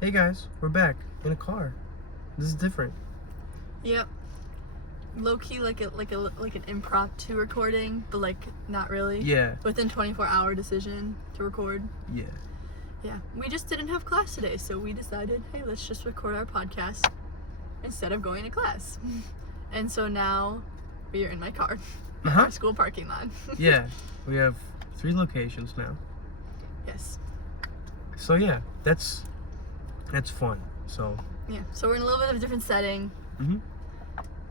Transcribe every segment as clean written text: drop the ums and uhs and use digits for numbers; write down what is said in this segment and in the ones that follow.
Hey guys, we're back in a car. This is different. Yep. Low key, like an impromptu recording, but like not really. Yeah. Within 24-hour decision to record. Yeah. Yeah. We just didn't have class today, so we decided, hey, let's just record our podcast instead of going to class. And so now we are in my car, our school parking lot. Yeah. We have 3 locations now. Yes. So yeah, that's fun. So. Yeah. So we're in a little bit of a different setting. Mhm.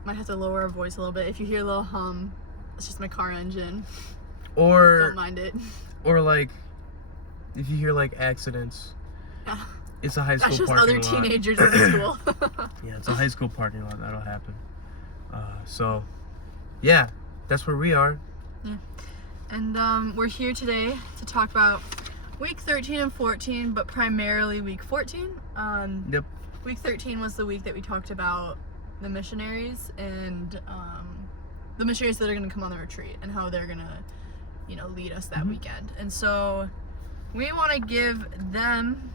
Might have to lower our voice a little bit. If you hear a little hum, it's just my car engine. Or. Don't mind it. Or like, if you hear like accidents. Yeah. It's a high school That's just parking other lot. teenagers in the school. Yeah, it's a high school parking lot. That'll happen. So, yeah, that's where we are. Yeah. And we're here today to talk about week 13 and 14, but primarily week 14. Yep. Week 13 was the week that we talked about the missionaries and the missionaries that are going to come on the retreat and how they're going to, lead us that weekend. And so we want to give them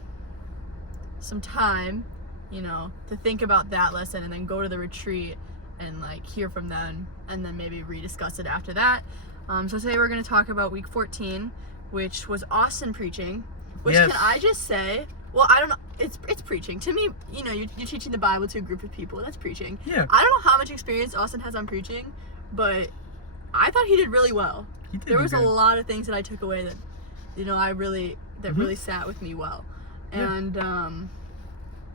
some time, to think about that lesson and then go to the retreat and like hear from them and then maybe rediscuss it after that. So today we're going to talk about week 14, which was Austin preaching, which Yes. can I just say, well, I don't know, it's preaching. To me, you're teaching the Bible to a group of people, that's preaching. Yeah. I don't know how much experience Austin has on preaching, but I thought he did really well. He did There was good. a lot of things that I took away that, really sat with me well. And,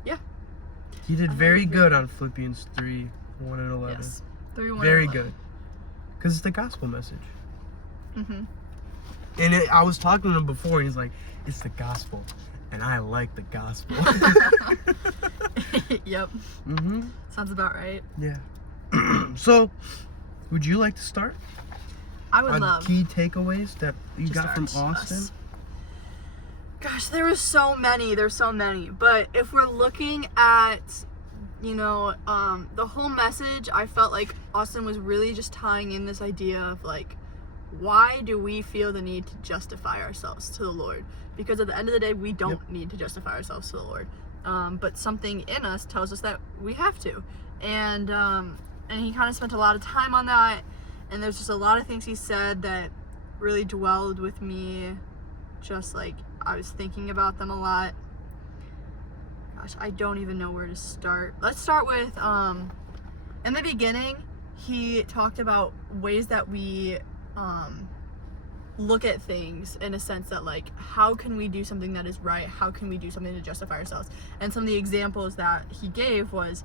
yeah. He did I very agree. good on Philippians 3, 1 and 11. Yes. 3-1. Very good. Because it's the gospel message. Mm-hmm. And I was talking to him before, and he's like, it's the gospel. And I like the gospel. Yep. Mm-hmm. Sounds about right. Yeah. So, would you like to start? I would On love key takeaways that you to got from start Austin? us. Gosh, there were so many. There's so many. But if we're looking at, the whole message, I felt like Austin was really just tying in this idea of like, why do we feel the need to justify ourselves to the Lord? Because at the end of the day, we don't need to justify ourselves to the Lord. But something in us tells us that we have to. And he kind of spent a lot of time on that. And there's just a lot of things he said that really dwelled with me. Just like, I was thinking about them a lot. Gosh, I don't even know where to start. Let's start with, in the beginning, he talked about ways that we look at things in a sense that like, how can we do something that is right? How can we do something to justify ourselves? And some of the examples that he gave was,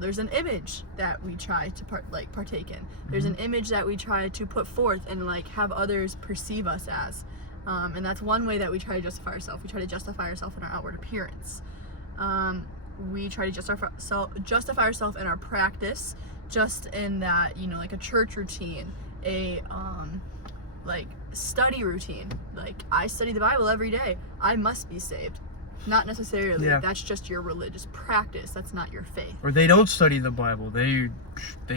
there's an image that we try to partake in. There's an image that we try to put forth and like have others perceive us as. And that's one way that we try to justify ourselves. We try to justify ourselves in our outward appearance. We try to justify ourselves in our practice, just in that, like a church routine, a study routine. Like, I study the Bible every day. I must be saved. Not necessarily. Yeah. That's just your religious practice. That's not your faith. Or they don't study the Bible. They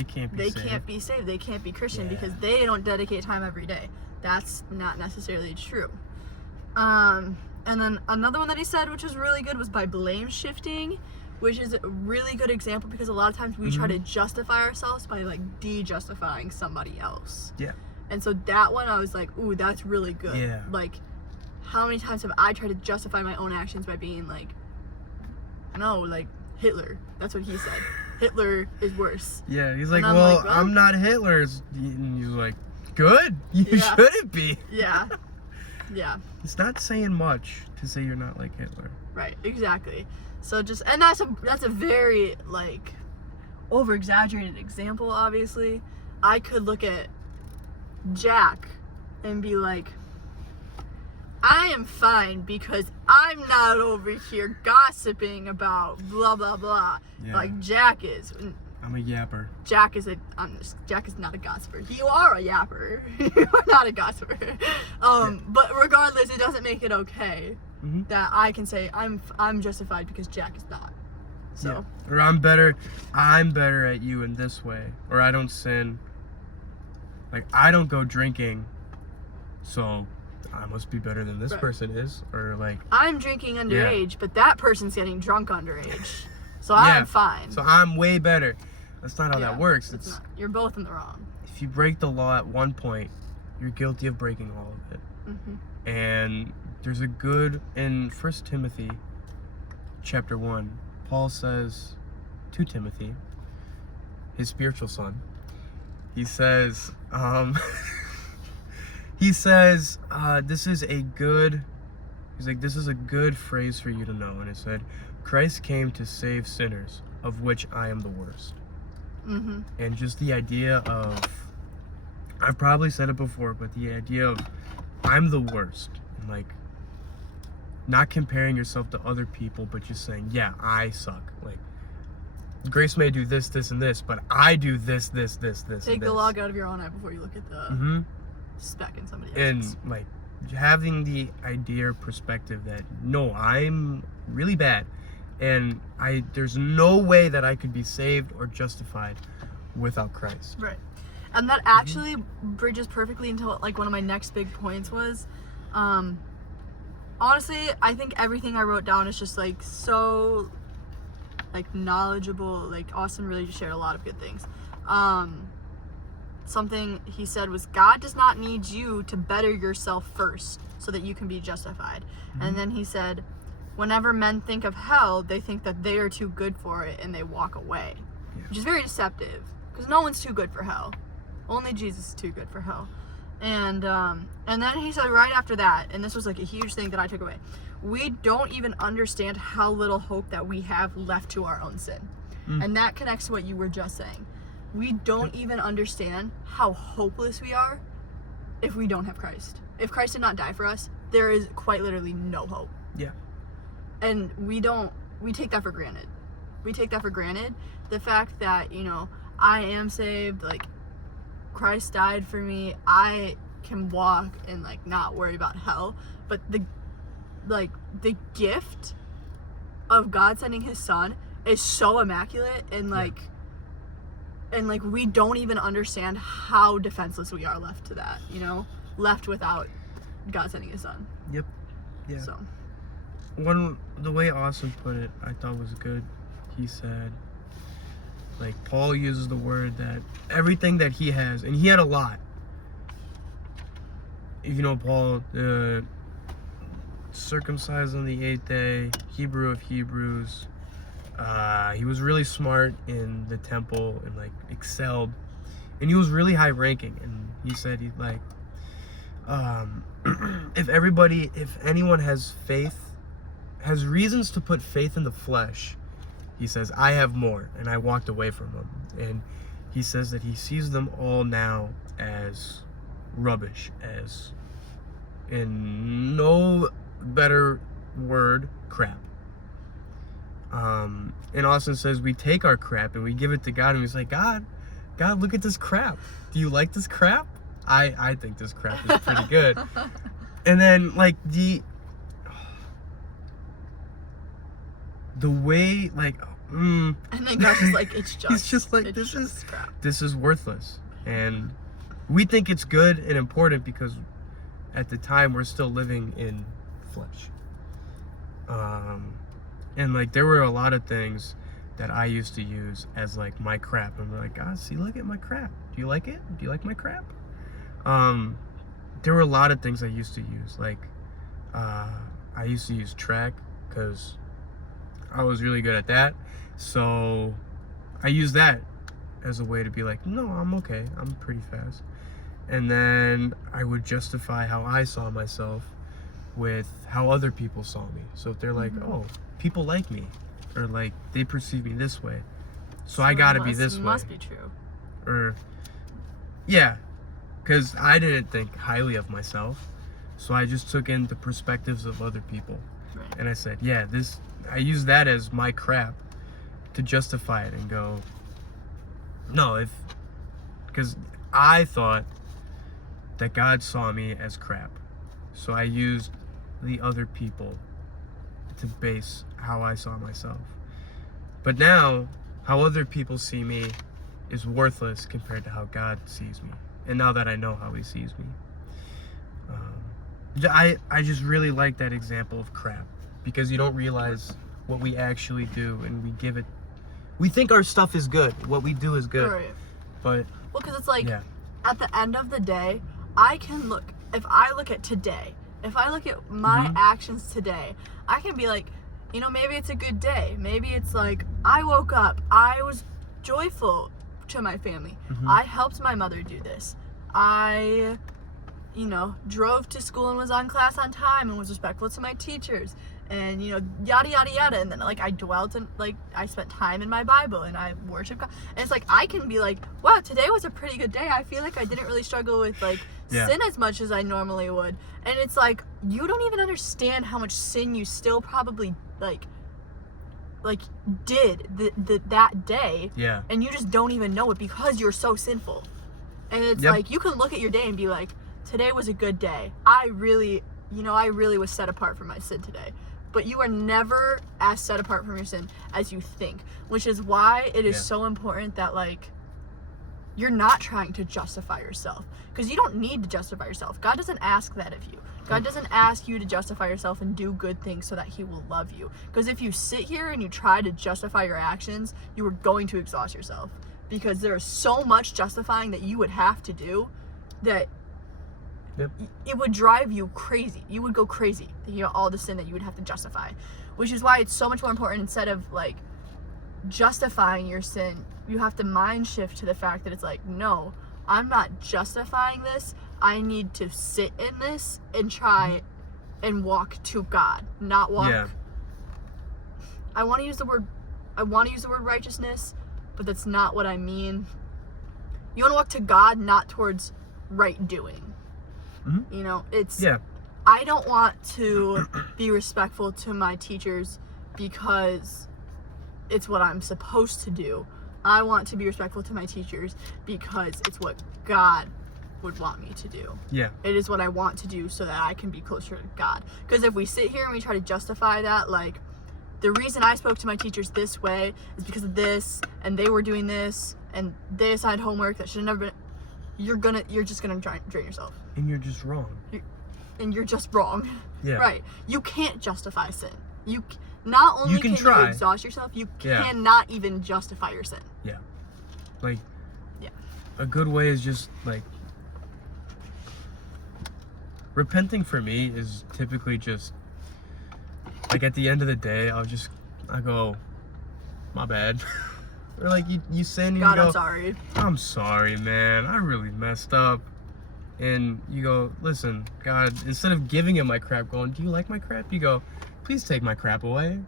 can't be They saved. can't be saved. They can't be Christian Yeah. because they don't dedicate time every day. That's not necessarily true. And then another one that he said, which was really good, was by blame shifting, which is a really good example because a lot of times we try to justify ourselves by like de-justifying somebody else. Yeah. And so that one I was like, ooh, that's really good. Yeah. Like, how many times have I tried to justify my own actions by being like, no, like Hitler. That's what he said. Hitler is worse. Yeah, he's like, And I'm well, like, well- I'm not Hitler. And he's like, good. You Yeah. shouldn't be. Yeah. Yeah. It's not saying much to say you're not like Hitler. Right, exactly. So just, and that's a very like over exaggerated example, obviously. I could look at Jack and be like, I am fine because I'm not over here gossiping about blah blah blah. Yeah. Like Jack is. I'm a yapper. Jack is not a gossiper. You are a yapper. You are not a gossiper. But regardless, it doesn't make it okay that I can say I'm justified because Jack is not. So. Yeah. Or I'm better at you in this way. Or I don't sin. Like, I don't go drinking, so I must be better than this Right. person is, or like I'm drinking underage, but that person's getting drunk underage, so Yeah. I'm fine. so I'm way better. That's not how Yeah, that works. It's It's not. You're both in the wrong. if you break the law at one point, you're guilty of breaking all of it. Mm-hmm. And there's a good in 1 Timothy chapter 1, Paul says to Timothy, his spiritual son, he says, this is a good, he's like, this is a good phrase for you to know. And it said, Christ came to save sinners, of which I am the worst. Mm-hmm. And just the idea of, I've probably said it before, but the idea of I'm the worst, and like not comparing yourself to other people, but just saying, yeah, I suck. Like, Grace may do this, this, and this, but I do this, this, this, this, Take and the this. log out of your own eye before you look at the Mm-hmm. speck in somebody And else's. like having the idea or perspective that no, I'm really bad, and there's no way that I could be saved or justified without Christ. Right. And that actually bridges perfectly into what, like, one of my next big points was, honestly, I think everything I wrote down is just like so like knowledgeable. Like, Austin really just shared a lot of good things. Something he said was, God does not need you to better yourself first so that you can be justified. And then he said, whenever men think of hell, they think that they are too good for it and they walk away. Yeah. Which is very deceptive, because no one's too good for hell. Only Jesus is too good for hell. And then he said right after that, and this was like a huge thing that I took away, we don't even understand how little hope that we have left to our own sin. And that connects to what you were just saying. We don't even understand how hopeless we are if we don't have Christ. If Christ did not die for us, there is quite literally no hope. Yeah. And we take that for granted. We take that for granted. The fact that, you know, I am saved, like, Christ died for me, I can walk and like not worry about hell. But the gift of God sending his son is so immaculate, and like we don't even understand how defenseless we are left to that, you know, left without God sending his son. Yep. Yeah. So The way Austin put it, I thought was good. He said, like, Paul uses the word that everything that he has, and he had a lot. You know, Paul, circumcised on the 8th day, Hebrew of Hebrews. He was really smart in the temple and like excelled, and he was really high ranking. And he said he'd like, if anyone has reasons to put faith in the flesh, he says, I have more, and I walked away from them. And he says that he sees them all now as rubbish, as, in no better word, crap. And Austin says we take our crap and we give it to God, and he's like, God, look at this crap. Do you like this crap? I think this crap is pretty good. And then like the way, like, and then God's just like, it's just, he's just like, this is worthless. And we think it's good and important because at the time we're still living in flesh. And like there were a lot of things that I used to use as like my crap. And I'm like, God, see, look at my crap. Do you like it? Do you like my crap? There were a lot of things I used to use. Like, I used to use track because I was really good at that. So I used that as a way to be like, no, I'm okay. I'm pretty fast. And then I would justify how I saw myself with how other people saw me. So if they're like, oh, people like me, or like they perceive me this way, so I gotta be this way. Must be true. Or, yeah, because I didn't think highly of myself, so I just took in the perspectives of other people. Right. And I said, yeah, I use that as my crap to justify it and go, no, because I thought that God saw me as crap. So I used the other people to base how I saw myself. But now, how other people see me is worthless compared to how God sees me. And now that I know how he sees me. I just really like that example of crap, because you don't realize what we actually do, and we think our stuff is good, what we do is good, Right. but Well, because it's like, yeah. at the end of the day, if I look at today, if I look at my Mhm. actions today, I can be like, maybe it's a good day. Maybe it's like, I woke up, I was joyful to my family. Mhm. I helped my mother do this. I, drove to school and was on class on time and was respectful to my teachers. And, yada, yada, yada. And then, like, I dwelt and, like, I spent time in my Bible and I worship God. And it's like, I can be like, wow, today was a pretty good day. I feel like I didn't really struggle with, like, Yeah. sin as much as I normally would. And it's like, you don't even understand how much sin you still probably, like did that day. Yeah. And you just don't even know it because you're so sinful. And it's Yep. like, you can look at your day and be like, today was a good day. I really was set apart from my sin today. But you are never as set apart from your sin as you think, which is why it is Yeah. so important that, like, you're not trying to justify yourself, because you don't need to justify yourself. God doesn't ask that of you. God doesn't ask you to justify yourself and do good things so that he will love you. Because if you sit here and you try to justify your actions, you are going to exhaust yourself, because there is so much justifying that you would have to do that Yep. it would drive you crazy. You would go crazy thinking about all the sin that you would have to justify, which is why it's so much more important, instead of, like, justifying your sin, you have to mind shift to the fact that it's like, no, I'm not justifying this. I need to sit in this and try and walk to God, not walk. Yeah. I want to use the word righteousness, but that's not what I mean. You want to walk to God, not towards right doing. Mhm. It's, Yeah. I don't want to be respectful to my teachers because it's what I'm supposed to do. I want to be respectful to my teachers because it's what God would want me to do. Yeah. It is what I want to do so that I can be closer to God. Because if we sit here and we try to justify that, like, the reason I spoke to my teachers this way is because of this, and they were doing this, and they assigned homework that should have never been, you're just gonna drain yourself. And you're just wrong. And you're just wrong. Yeah. Right. You can't justify sin. Not only You can you try. exhaust yourself, you Yeah. cannot even justify your sin. Yeah. Like, Yeah. a good way is just, like, repenting for me is typically just, like, at the end of the day, I go, my bad. Or, like, you sin and God, you go, I'm sorry. I'm sorry, man, I really messed up. And you go, listen, God, instead of giving him my crap, going, do you like my crap? You go, please take my crap away.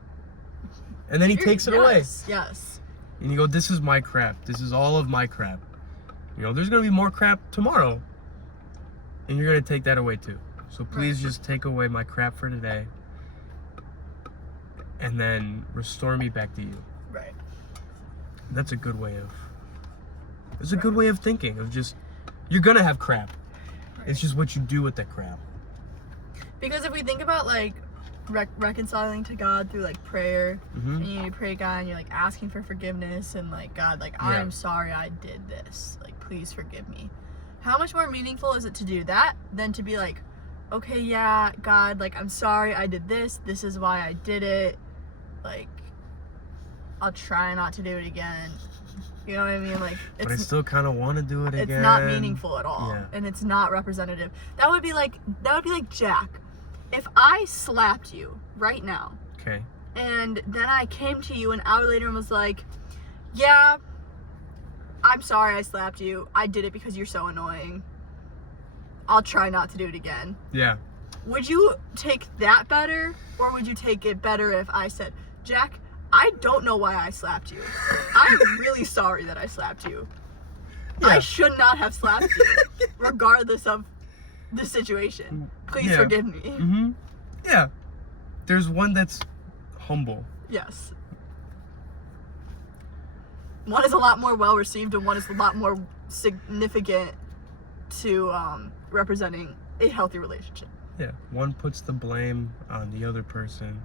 And then he takes it away. Yes. And you go, this is my crap. This is all of my crap. There's going to be more crap tomorrow. And you're going to take that away too. So please just take away my crap for today. And then restore me back to you. Right. That's a good way of... It's a good way of thinking. Of just... You're going to have crap. Right. It's just what you do with that crap. Because if we think about, like, reconciling to God through, like, prayer, and you pray to God and you're, like, asking for forgiveness and, like, God, like, Yeah. I'm sorry I did this. Like, please forgive me. How much more meaningful is it to do that than to be like, okay, yeah, God, like, I'm sorry I did this. This is why I did it. Like, I'll try not to do it again. You know what I mean? Like, But I still kind of want to do it again. it's not meaningful at all. Yeah. And it's not representative. That would be like Jack. If I slapped you right now, Okay. and then I came to you an hour later and was like, yeah, I'm sorry I slapped you. I did it because you're so annoying. I'll try not to do it again. Yeah. Would you take that better? Or would you take it better if I said, Jack, I don't know why I slapped you. I'm really sorry that I slapped you. Yeah. I should not have slapped you, regardless of the situation. Please Yeah. forgive me. Mm-hmm. Yeah. There's one that's humble. Yes. One is a lot more well received, and one is a lot more significant to representing a healthy relationship. Yeah. One puts the blame on the other person,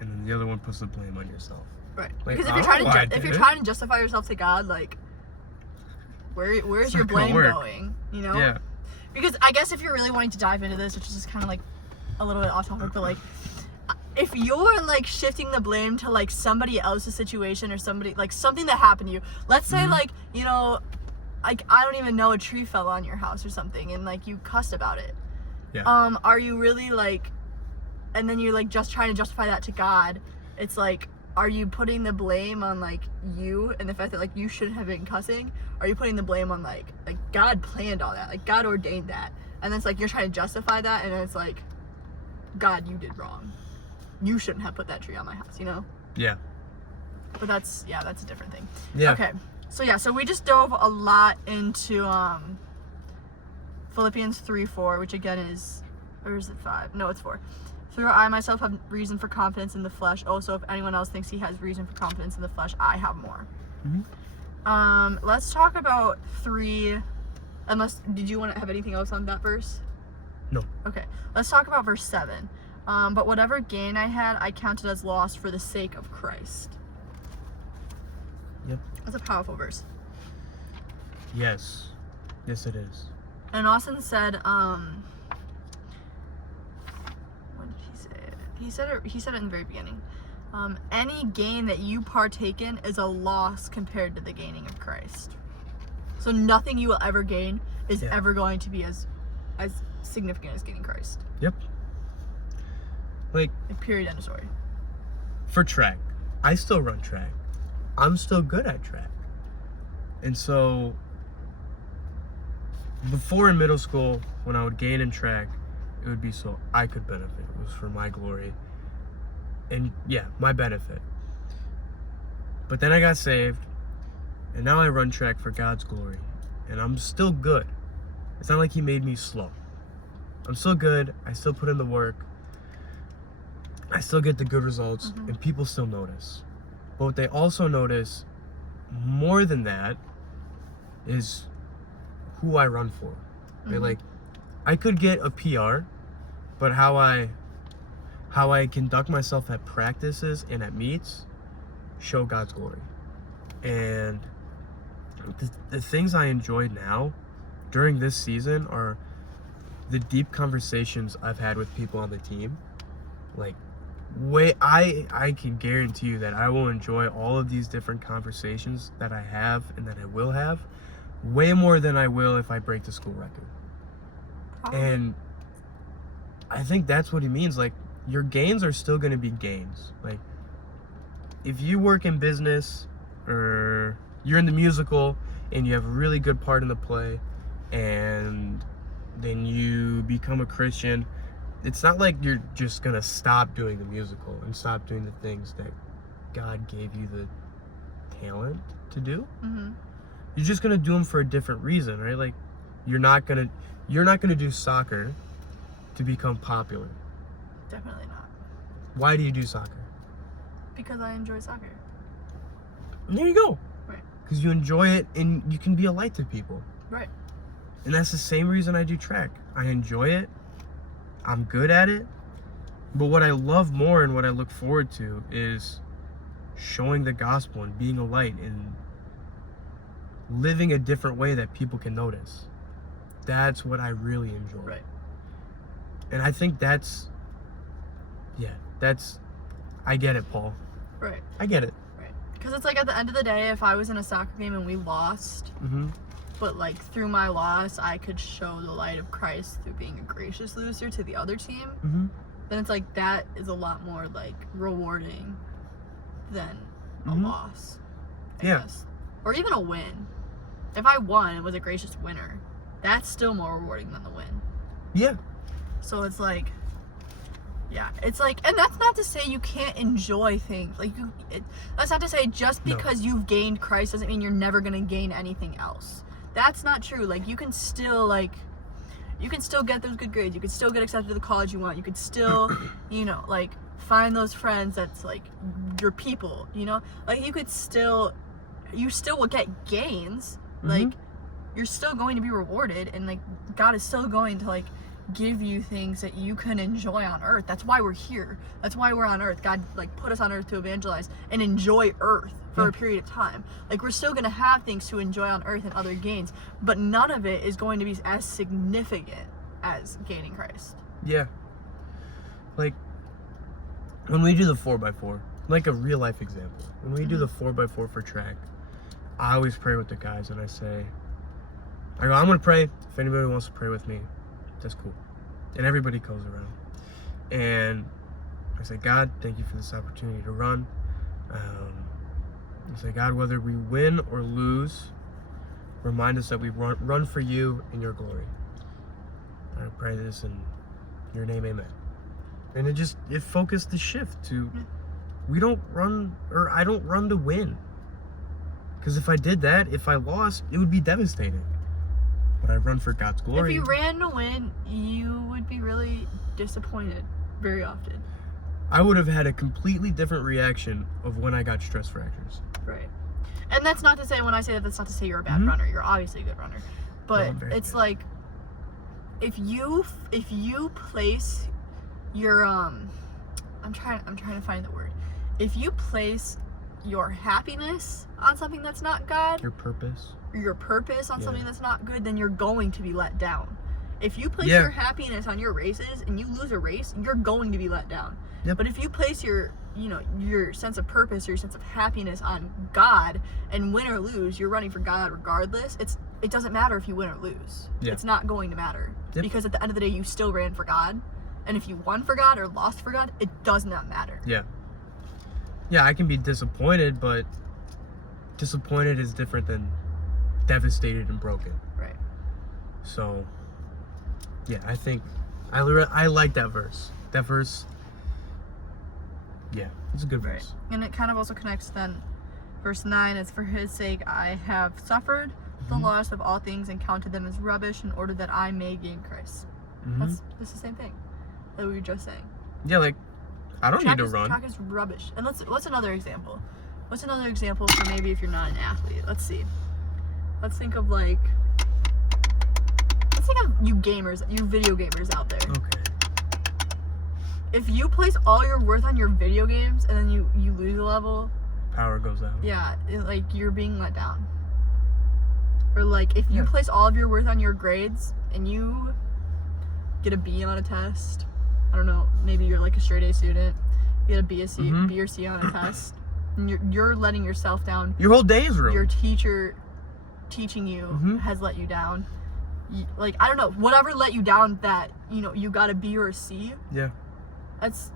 and then the other one puts the blame on yourself. Right. Like, Because I don't know why I did it. trying to justify yourself to God, like, where's your not gonna blame work. going? You know? Yeah. Because I guess if you're really wanting to dive into this, which is just kind of like a little bit off topic, but like, if you're like shifting the blame to like somebody else's situation or somebody, like something that happened to you, let's say like, you know, like I don't even know, a tree fell on your house or something and like you cussed about it. Yeah. Are you really like, and then you're like just trying to justify that to God? It's like, are you putting the blame on like you and the fact that like you shouldn't have been cussing? Are you putting the blame on like God planned all that, like God ordained that, and then it's like you're trying to justify that, and then it's like, God, you did wrong. You shouldn't have put that tree on my house, you know? Yeah. But that's a different thing. Yeah. Okay. So we just dove a lot into Philippians 3:4, which again is, or is it 5? No, it's 4. Through I myself have reason for confidence in the flesh. Also, if anyone else thinks he has reason for confidence in the flesh, I have more. Let's talk about 3. Unless, did you want to have anything else on that verse? No. Okay. Let's talk about verse 7. But whatever gain I had, I counted as loss for the sake of Christ. Yep. That's a powerful verse. Yes. Yes, it is. And Austin said, what did he say? He said it in the very beginning. Any gain that you partake in is a loss compared to the gaining of Christ. So nothing you will ever gain is ever going to be as significant as gaining Christ. Yep. Like, period, end of story. For track, I still run track. I'm still good at track. And so, before in middle school, when I would gain in track, it would be so I could benefit. It was for my glory. And yeah, my benefit. But then I got saved, and now I run track for God's glory. And I'm still good. It's not like he made me slow. I'm still good. I still put in the work. I still get the good results, and people still notice. But what they also notice more than that is who I run for. Right? Like, I could get a PR, but how I conduct myself at practices and at meets show God's glory. And the things I enjoy now during this season are the deep conversations I've had with people on the team. Like, I can guarantee you that I will enjoy all of these different conversations that I have and that I will have way more than I will if I break the school record. And I think that's what he means. Like, your gains are still going to be gains. Like, if you work in business or you're in the musical and you have a really good part in the play and then you become a Christian, it's not like you're just going to stop doing the musical and stop doing the things that God gave you the talent to do. You're just going to do them for a different reason, right? Like, you're not going to do soccer to become popular. Definitely not. Why do you do soccer? Because I enjoy soccer. And there you go. Right. Because you enjoy it and you can be a light to people. Right. And that's the same reason I do track. I enjoy it. I'm good at it. But what I love more and what I look forward to is showing the gospel and being a light and living a different way that people can notice. That's what I really enjoy. Right. And I think I get it, Paul. Right. I get it. Right. Because it's like, at the end of the day, if I was in a soccer game and we lost, but like through my loss, I could show the light of Christ through being a gracious loser to the other team, then it's like, that is a lot more like rewarding than a loss. I guess. Or even a win. If I won and was a gracious winner, that's still more rewarding than the win. Yeah. So it's like, yeah, it's like, and that's not to say you can't enjoy things. Like, that's not to say just because you've gained Christ doesn't mean you're never gonna gain anything else. That's not true. Like, you can still get those good grades. You can still get accepted to the college you want. You could still, like, find those friends that's like your people. Like, you still will get gains. Like, you're still going to be rewarded, and like, God is still going to like give you things that you can enjoy on earth. That's why we're here. That's why we're on earth. God like put us on earth to evangelize and enjoy earth for a period of time. Like, we're still going to have things to enjoy on earth and other gains, but none of it is going to be as significant as gaining Christ. Yeah. Like, when we do the 4x4, like a real life example, when we do the 4x4 for track, I always pray with the guys, and I go, I'm going to pray. If anybody wants to pray with me, that's cool. And everybody goes around. And I say, God, thank you for this opportunity to run. I say, God, whether we win or lose, remind us that we run for you in your glory. I pray this in your name, amen. And it focused the shift to, we don't run, or I don't run to win. Because if I did that, if I lost, it would be devastating. But I run for God's glory. If you ran to win, you would be really disappointed very often. I would have had a completely different reaction of when I got stress fractures. Right. And that's not to say, when I say that, that's not to say you're a bad runner. You're obviously a good runner. But it's good. Like, if you place your I'm trying to find the word. If you place your happiness on something that's not God, your purpose on something that's not good, then you're going to be let down. If you place your happiness on your races and you lose a race, you're going to be let down. Yep. But if you place your sense of purpose or your sense of happiness on God, and win or lose, you're running for God regardless. It doesn't matter if you win or lose. Yeah. It's not going to matter. Yep. Because at the end of the day, you still ran for God. And if you won for God or lost for God, it does not matter. Yeah. Yeah, I can be disappointed, but disappointed is different than devastated and broken. Right. So, yeah, I think I like that verse. That verse, yeah, it's a good verse. Right. And it kind of also connects then. Verse 9 is, for his sake I have suffered the loss of all things and counted them as rubbish in order that I may gain Christ. That's the same thing that we were just saying. Yeah, like, I don't need to run. Track is rubbish. And what's another example? What's another example for maybe if you're not an athlete? Let's see. Let's think of you gamers, you video gamers out there. Okay. If you place all your worth on your video games and then you lose a level, power goes out. Yeah, you're being let down. Or if you place all of your worth on your grades and you get a B on a test, I don't know, maybe you're a straight A student, you get a B or C on a test, and you're letting yourself down. Your whole day is ruined. Your teacher teaching you has let you down. I don't know, whatever let you down that, you got a B or a C. Yeah. That's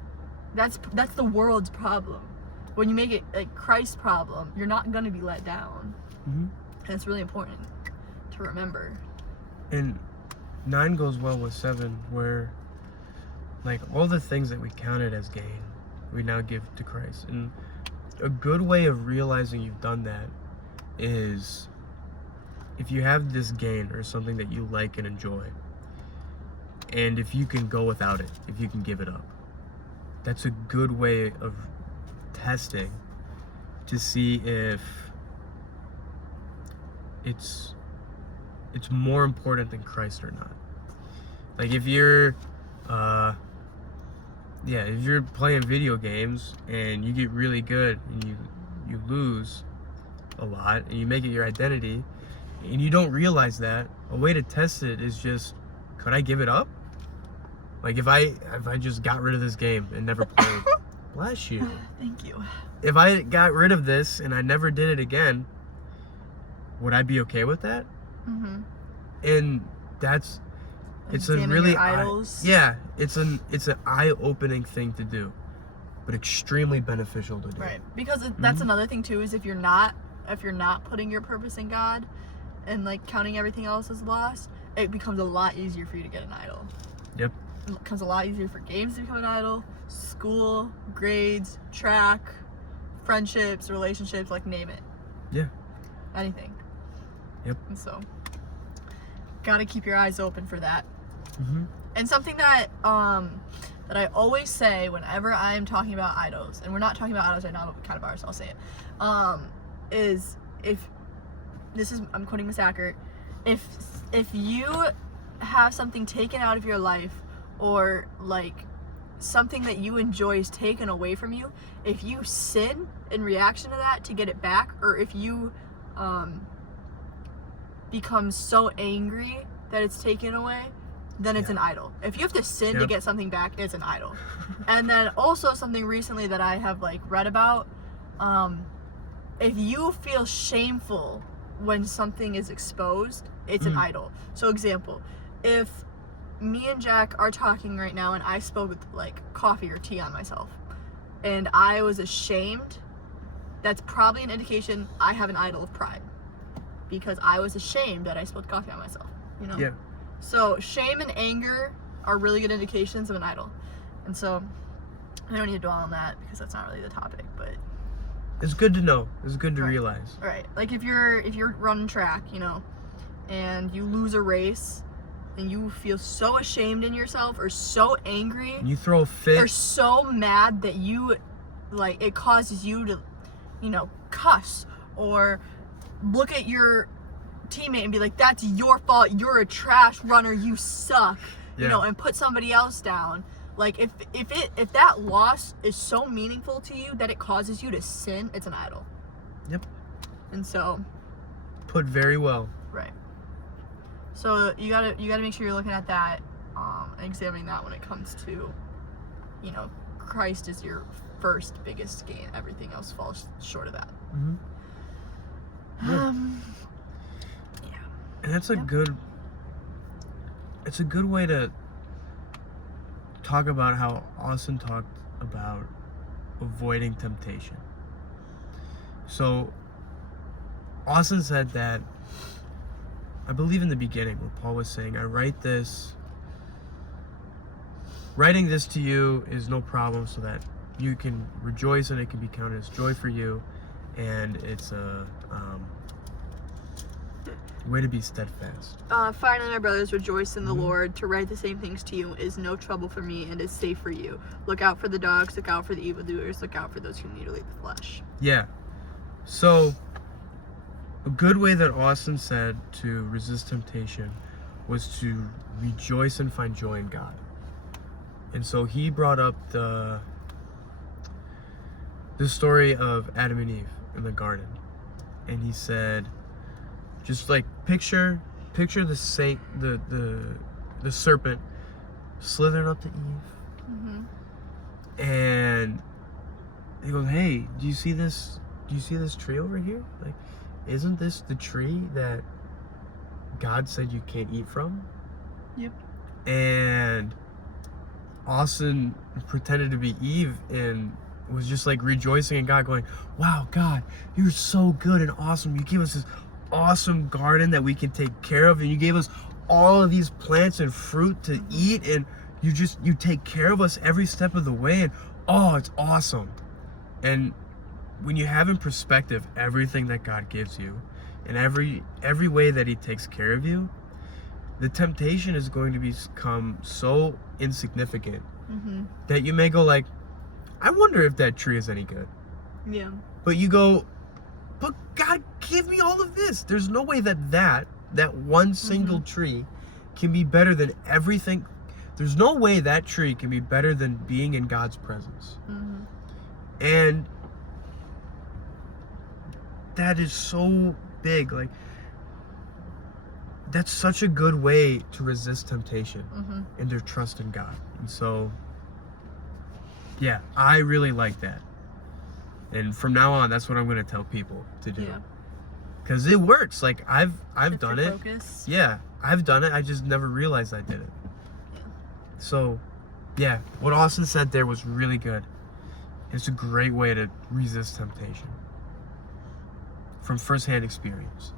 the world's problem. When you make it Christ's problem, you're not going to be let down. And it's really important to remember. And 9 goes well with 7, where all the things that we counted as gain, we now give to Christ. And a good way of realizing you've done that is, if you have this gain or something that you like and enjoy, and if you can go without it, if you can give it up, that's a good way of testing to see if it's more important than Christ or not. If you're if you're playing video games and you get really good and you lose a lot and you make it your identity and you don't realize that, a way to test it is just, could I give it up? If I just got rid of this game and never played, bless you. Thank you. If I got rid of this and I never did it again, would I be okay with that? And it's a really it's an eye-opening thing to do, but extremely beneficial to do. Right, because that's another thing too, is if you're not putting your purpose in God and counting everything else as lost, it becomes a lot easier for you to get an idol. Yep. It becomes a lot easier for games to become an idol, school, grades, track, friendships, relationships, name it. Yeah. Anything. Yep. And so, gotta keep your eyes open for that. And something that I always say whenever I am talking about idols, and we're not talking about idols right now, but we kind of are, so I'll say it, is I'm quoting Miss Ackert, if you have something taken out of your life, or something that you enjoy is taken away from you, if you sin in reaction to that to get it back, or if you become so angry that it's taken away, then it's an idol. If you have to sin to get something back, it's an idol. And then also something recently that I have like read about, if you feel shameful when something is exposed, it's an idol. So example, if me and Jack are talking right now and I spilled like coffee or tea on myself and I was ashamed, that's probably an indication I have an idol of pride, because I was ashamed that I spilled coffee on myself, you know? Yeah. So shame and anger are really good indications of an idol. And so I don't need to dwell on that because that's not really the topic, but it's good to know. It's good to realize. Right. Like if you're running track, you know, and you lose a race and you feel so ashamed in yourself or so angry, you throw a fit, or so mad that you, like, it causes you to, you know, cuss or look at your teammate and be like, that's your fault, you're a trash runner, you suck, you know, and put somebody else down. Like if that loss is so meaningful to you that it causes you to sin, it's an idol. Yep. And so put very well. Right. So you gotta make sure you're looking at that, and examining that when it comes to, you know, Christ is your first biggest gain. Everything else falls short of that. Yeah. And that's a good. It's a good way to talk about how Austin talked about avoiding temptation. So Austin said that, I believe in the beginning where Paul was saying, writing this to you is no problem so that you can rejoice and it can be counted as joy for you, and it's a way to be steadfast. Finally, my brothers, rejoice in the Lord. To write the same things to you is no trouble for me and is safe for you. Look out for the dogs, look out for the evildoers, look out for those who mutilate the flesh. Yeah. So a good way that Austin said to resist temptation was to rejoice and find joy in God. And so he brought up the story of Adam and Eve in the garden. And he said, just like picture the serpent slithering up to Eve. And he goes, hey, do you see this tree over here? Like, isn't this the tree that God said you can't eat from? Yep. And Austin pretended to be Eve and was just like rejoicing in God, going, wow, God, you're so good and awesome. You gave us this awesome garden that we can take care of, and you gave us all of these plants and fruit to eat, and you take care of us every step of the way, and oh, it's awesome. And when you have in perspective everything that God gives you and every way that he takes care of you, the temptation is going to become so insignificant that you may go like, I wonder if that tree is any good. Yeah. But you go, but God gave me all of this. There's no way that one single tree can be better than everything. There's no way that tree can be better than being in God's presence. And that is so big. Like, that's such a good way to resist temptation and to trust in God. And so, yeah, I really like that. And from now on, that's what I'm going to tell people to do. Because it works. Like, I've done it. Focus. Yeah, I've done it. I just never realized I did it. So, yeah, what Austin said there was really good. It's a great way to resist temptation from firsthand experience.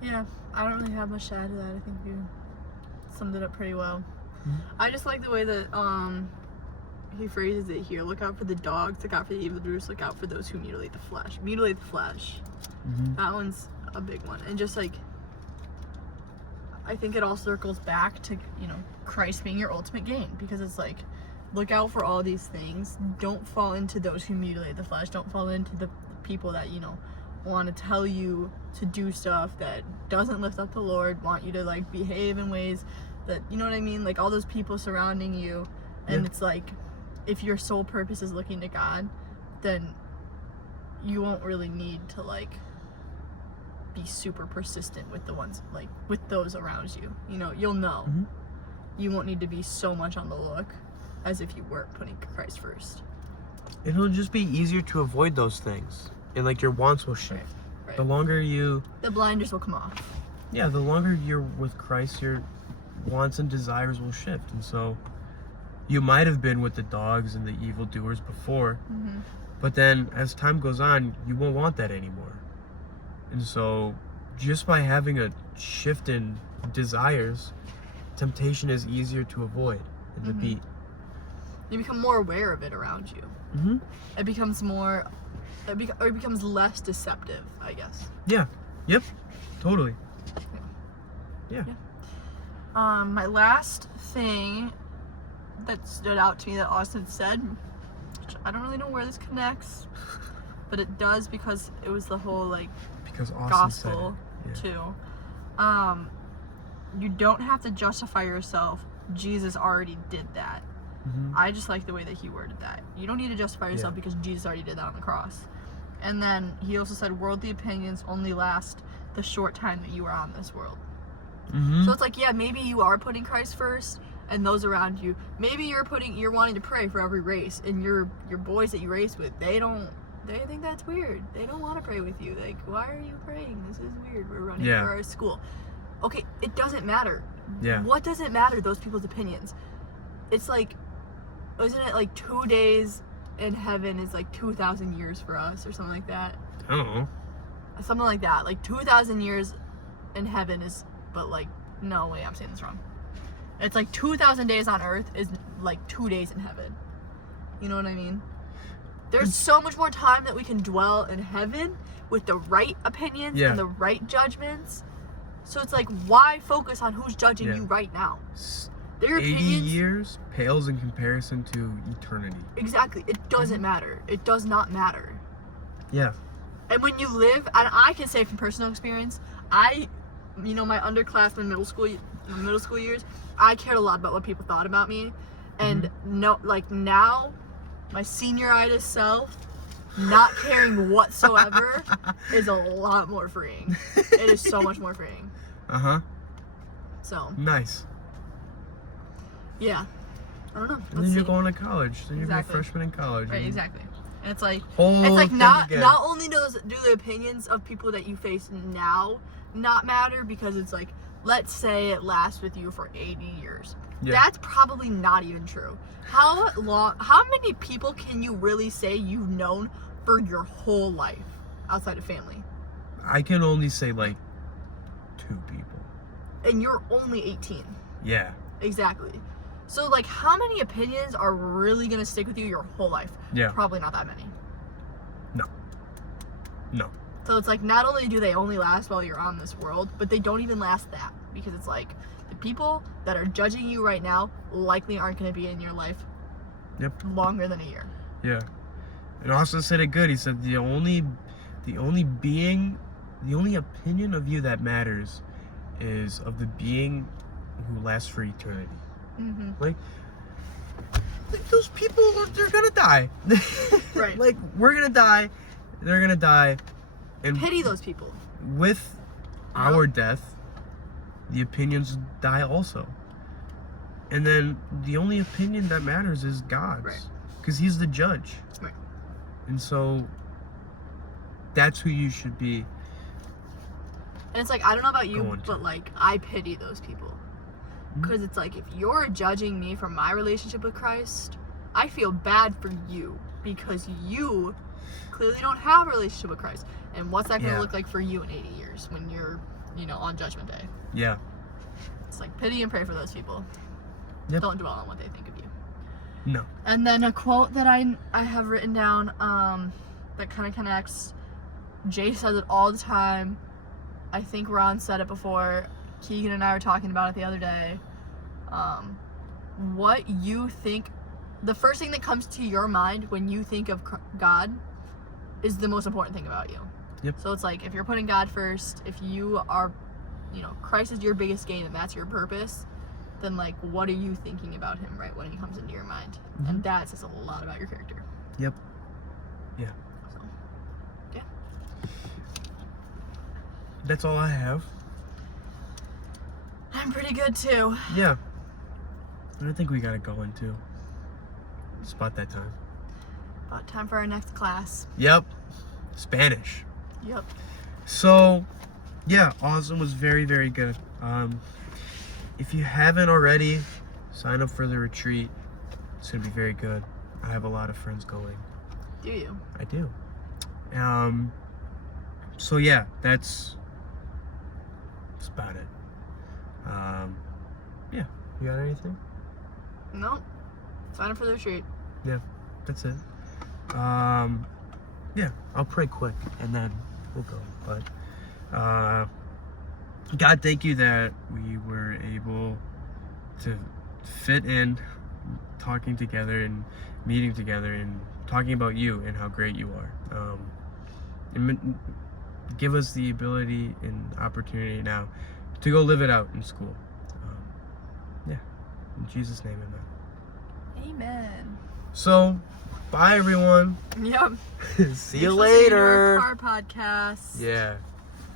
Yeah, I don't really have much to add to that. I think you summed it up pretty well. I just like the way that he phrases it here. Look out for the dogs, look out for the evildoers, look out for those who mutilate the flesh. Mutilate the flesh. That one's a big one. And just like, I think it all circles back to, you know, Christ being your ultimate gain, because it's like, look out for all these things. Don't fall into those who mutilate the flesh. Don't fall into the people that, you know, want to tell you to do stuff that doesn't lift up the Lord, want you to like behave in ways that, you know what I mean? Like all those people surrounding you And it's like, if your sole purpose is looking to God, then you won't really need to like be super persistent with the ones, like with those around you. You know, you'll know. Mm-hmm. You won't need to be so much on the look as if you weren't putting Christ first. It'll just be easier to avoid those things, and like your wants will shift. Right. The longer the blinders will come off. Yeah, the longer you're with Christ, your wants and desires will shift. And so you might have been with the dogs and the evildoers before, but then as time goes on, you won't want that anymore. And so just by having a shift in desires, temptation is easier to avoid and to beat. You become more aware of it around you. It becomes more, it becomes less deceptive, I guess. Yeah. Yep. Totally. Yeah. My last thing that stood out to me that Austin said, which I don't really know where this connects, but it does because it was the whole like because Austin gospel said it. too. You don't have to justify yourself. Jesus already did that. I just like the way that he worded that. You don't need to justify yourself because Jesus already did that on the cross. And then he also said worldly opinions only last the short time that you are on this world. So it's like, yeah, maybe you are putting Christ first and those around you. Maybe you're wanting to pray for every race, and your boys that you race with, they think that's weird. They don't want to pray with you. Like, why are you praying? This is weird. We're running for our school. Okay, it doesn't matter. What does it matter, those people's opinions? It's like, isn't it like 2 days in heaven is like 2,000 years for us or something like that? I don't know. Something like that. Like 2,000 years in heaven is, but like, no, wait, I'm saying this wrong. It's like 2,000 days on earth is like 2 days in heaven. You know what I mean? There's so much more time that we can dwell in heaven with the right opinions and the right judgments. So it's like, why focus on who's judging you right now? Their 80 opinions, years pales in comparison to eternity. Exactly. It doesn't matter. It does not matter. Yeah. And when you live, and I can say from personal experience, my underclassmen middle school years, I cared a lot about what people thought about me. And now, my senioritis self, not caring whatsoever, is a lot more freeing. It is so much more freeing. So. Nice. Yeah. I don't know. And then you're going to college. Then you're a freshman in college. Right, exactly. And it's like, not only do the opinions of people that you face now not matter, because it's like, let's say it lasts with you for 80 years. That's probably not even true. How many people can you really say you've known for your whole life outside of family? I can only say like 2 people. And you're only 18. Yeah. Exactly. So like, how many opinions are really gonna stick with you your whole life? Yeah. Probably not that many. No. So it's like, not only do they only last while you're on this world, but they don't even last that, because it's like, the people that are judging you right now likely aren't going to be in your life longer than a year. Yeah. And Austin said it good. He said the only opinion of you that matters is of the being who lasts for eternity. Like those people, they're gonna die. Right. Like, we're gonna die, they're gonna die, and pity those people. With our death, the opinions die also. And then the only opinion that matters is God's, because he's the judge. Right. And so that's who you should be. And it's like, I don't know about you, but like, I pity those people. Because it's like, if you're judging me for my relationship with Christ, I feel bad for you, because you clearly don't have a relationship with Christ. And what's that going to look like for you in 80 years when you're, on Judgment Day? Yeah. It's like, pity and pray for those people. Don't dwell on what they think of you. No. And then a quote that I have written down that kind of connects. Jay says it all the time. I think Ron said it before. Keegan and I were talking about it the other day. What you think, the first thing that comes to your mind when you think of God is the most important thing about you. Yep. So it's like, if you're putting God first, if you are, Christ is your biggest gain and that's your purpose, then like what are you thinking about him right when he comes into your mind? Mhm. And that says a lot about your character. Yep. Yeah. So, yeah. That's all I have. I'm pretty good too. Yeah. And I think we got it going too. It's about that time. About time for our next class. Yep. Spanish. Yep. So, yeah, Awesome was very, very good. If you haven't already, sign up for the retreat. It's going to be very good. I have a lot of friends going. Do you? I do. So, yeah, that's about it. Yeah, you got anything? Nope. Sign up for the retreat. Yeah, that's it. Yeah, I'll pray quick and then we'll go. But God, thank you that we were able to fit in talking together and meeting together and talking about you and how great you are. And give us the ability and opportunity now to go live it out in school. Yeah, in Jesus' name, amen. Amen. So, bye everyone. Yep. See you You're listening to our later. car podcast. Yeah.